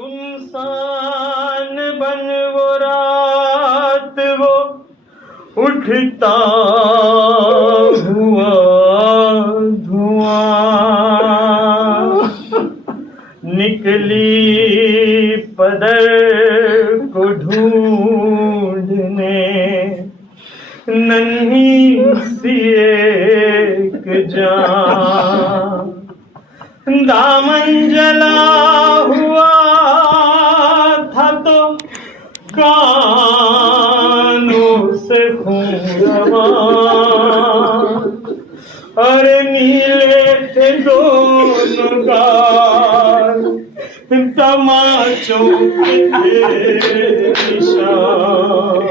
सुनसान बन वो रात वो उठता हुआ धुआं, निकली पदर को ढूंढने नन्ही सी एक जान, दामन जला हुआ था तो कानों से खून रवा, और नीले थे दोनों गाल, तमाचों के थे निशान,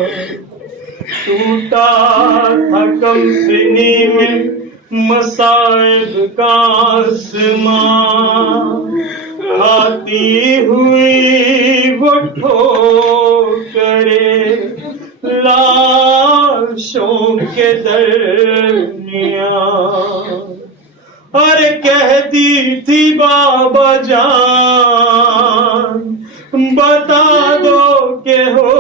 टूटा था कम सिनी में मसाइब का आसमां, आती हुई वो ठोकरे लाशों के दरमियां, और कहती थी बाबा जान बता दो के हो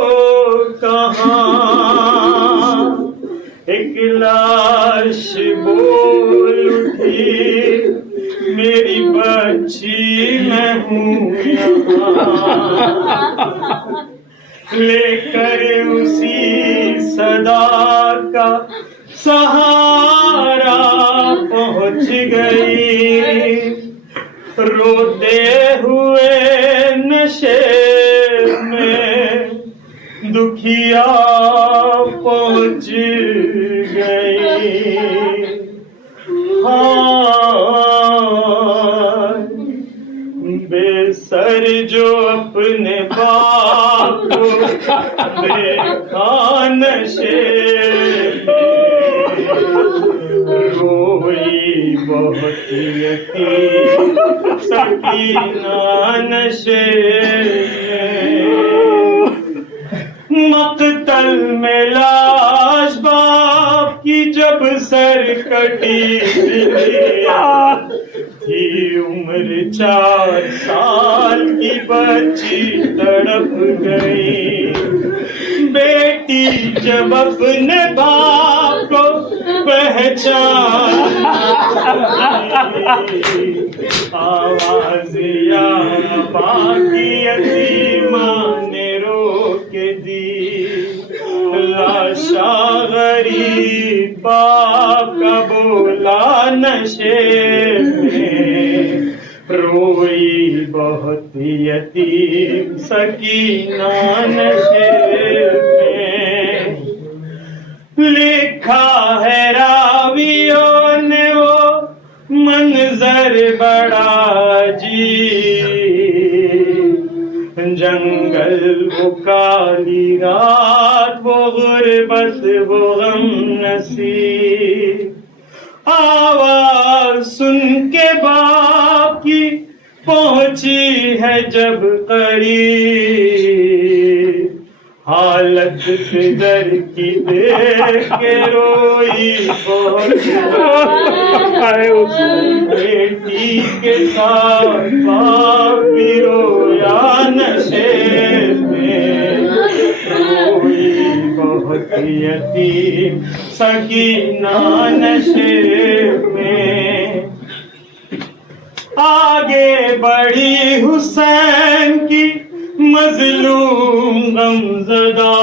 कहाँ, एक लाश बोल उठी मेरी बच्ची मैं हूँ यहाँ, लेकर उसी सदा का सहारा पहुँच गई, रोते हुए नशे में दुखिया पहुँच गई। हाँ, बेसर जो अपने बाप को देखा नशे में, रोई बहुत यतीम सकीना नशे में, मकतल में लाश बाप की जब सर कटी थी, उम्र 4 साल की बच्ची तड़प गई, बेटी जब अपने बाप को पहचान आवाज या बाकी यतीमा ने रोक दी, लाशा गरीब बाप का बोला नशे में, रोई बहुत यतीम सकीना नशे में, लिखा है रावियों ने वो मंजर बड़ा अजीब, जंगल वो काली रात वो गुर्बत वो गम नसीब, आवाज सुन के बाप की पहुंची है जब करीब, हालत फिगर की देख के रोई बहुत, बेटी के साथ बाप भी रोया नशे में, रोई बहुत यतीम सकीना नशे में, आगे बढ़ी हुसैन की मजलूम गमज़दा,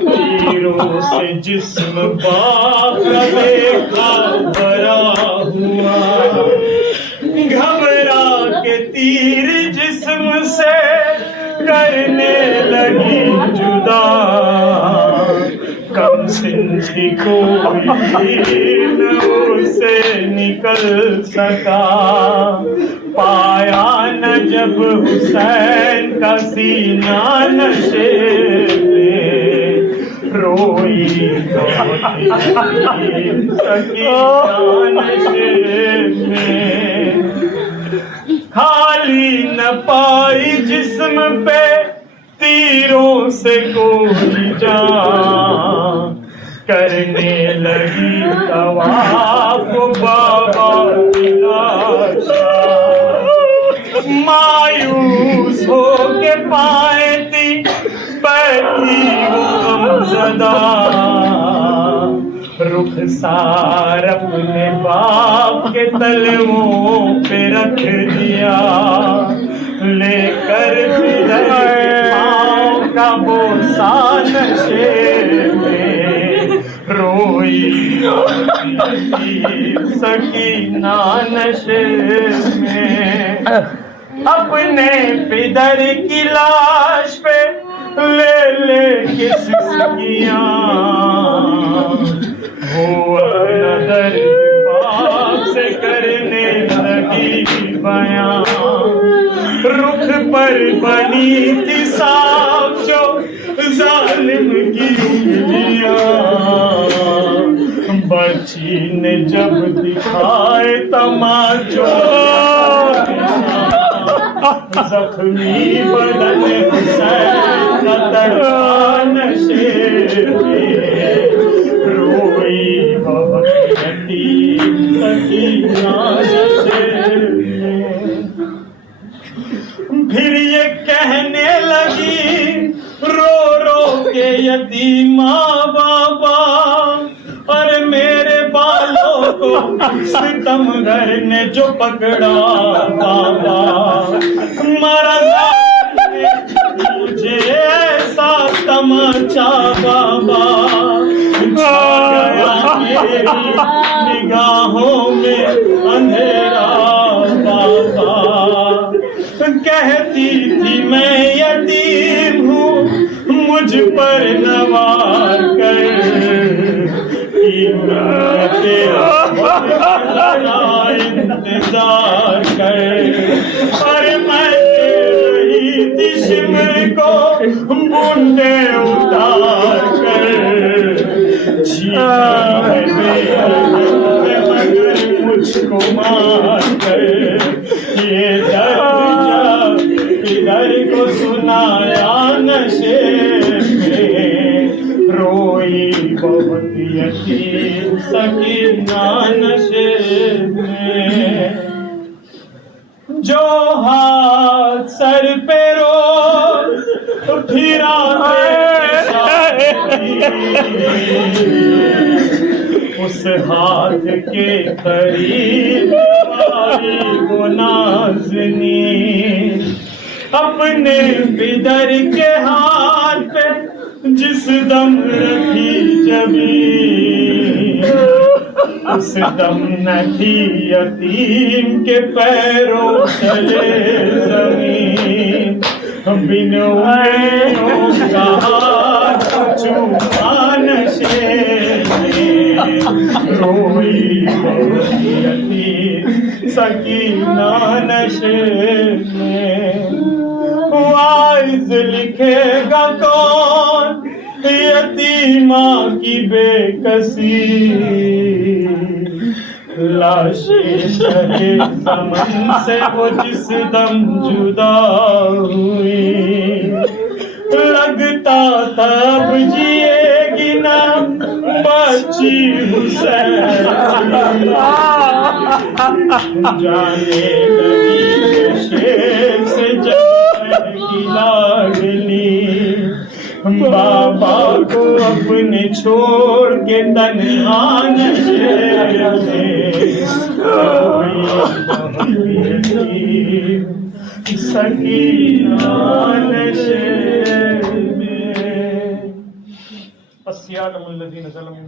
तीरों से जिस्म बाप का देखा भरा हुआ, घबरा के तीर जिस्म से करने लगी जुदा, कम सिंधी कोई न उसे निकल सका, पाया न जब हुसैन का सीना नशे में, रोई सकीना नशे में, खाली न पाई जिस्म पे तीरों से कोई जान, करने लगी तवाफ बाबा की लाशा, मायूस تھی وہ غمزدہ، رخسار اپنے باپ کے تلووں پہ رکھ دیا، لے کر پدر کے پاؤں کا بوسہ نشے میں، روئی سکینہ نشے میں، اپنے پدر کی لاش پہ لے لے کے سسکیاں، وہ اپنا درد باپ سے کرنے لگی بیان، رخ پر بنی تھی صاف جو ظالم کی انگلیاں، بچی نے جب دکھائے تماچوں زخمی بدن حسین کا تڑپا نشے میں، روئی بہت یتیم سکینہ نشے میں، پھر یہ کہنے لگی رو رو کے یتیمہ بابا، اور میرے بالوں کو ستم گھر نے جو پکڑا بابا، مرض نے مجھے ایسا تماچا بابا، چھا گیا میری نگاہوں میں اندھیرا بابا، کہتی تھی میں یتیم ہوں مجھ پر نوار کر، تیرا انتظار کر، اور میں رہی تھی شمر کو بوندے اتار کر، چھینا ہے مگر مجھ کو مار کر، یہ درد جب ادھر کو سنایا نشے میں، روئی بہت یتیم سکینہ نشے میں، جو ہاتھ سر پہ روز پھراتے اس ہاتھ کے قریب آئی وہ نازنین، اپنے پدر کے ہاتھ پہ جس دم رکھی جبین، اس دم نہ تھی یتیم کے پیروں تلے زمین، بن انگلیوں کا ہاتھ چوما نشے میں، روئی یتیم سکینہ نشے میں، وائز لکھے گا کون یتیمہ کی بے کسی، لاشیں شہے زمن سے وہ جس دم جدا ہوئی، لگتا تھا اب جیے گی نہ بچی حسین، جانے لگی شیر سے جائے گی لاڈلی، بابا کو اپنے چھوڑ کے تنہا نشے میں، سکینہ نشے میں، اسیالم الذین ظلموا